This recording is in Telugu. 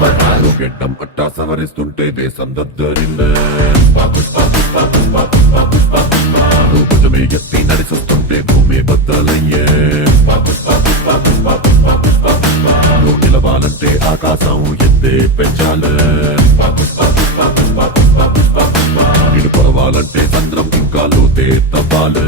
గెడ్డం పట్టా సవరిస్తుంటే దేశం దద్దరిందే భుజమే ఎత్తి నడిచొస్తుంటే భూమి బద్దలయ్యే నువ్వు నిలవాలంటే ఆకాశం ఎత్తే పెంచాలే ఇటు పొలవాలంటే చంద్రం ఇంకా లోతే తవ్వాలే